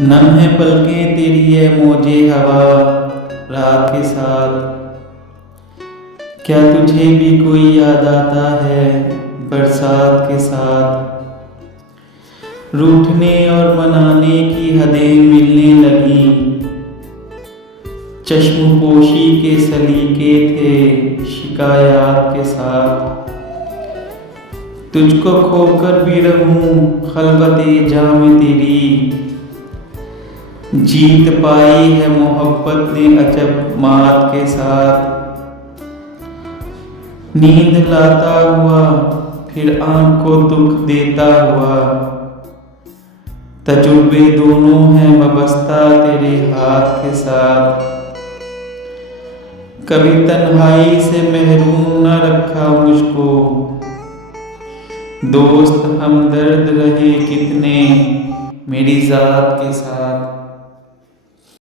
नम है पलकें तेरी है मौजे हवा रात के साथ। क्या तुझे भी कोई याद आता है बरसात के साथ। रूठने और मनाने की हदें मिलने लगी। चश्मपोशी के सलीके थे शिकायत के साथ। तुझको खोकर भी रहूं खलबते जाम तेरी। जीत पाई है मोहब्बत ने अजब मात के साथ। नींद लाता हुआ फिर आंख को दुख देता हुआ। तजुर्बे दोनों हैं वाबस्ता तेरे हाथ के साथ। कभी तन्हाई से महरूम न रखा मुझको। दोस्त हमदर्द रहे कितने मेरी जात के साथ।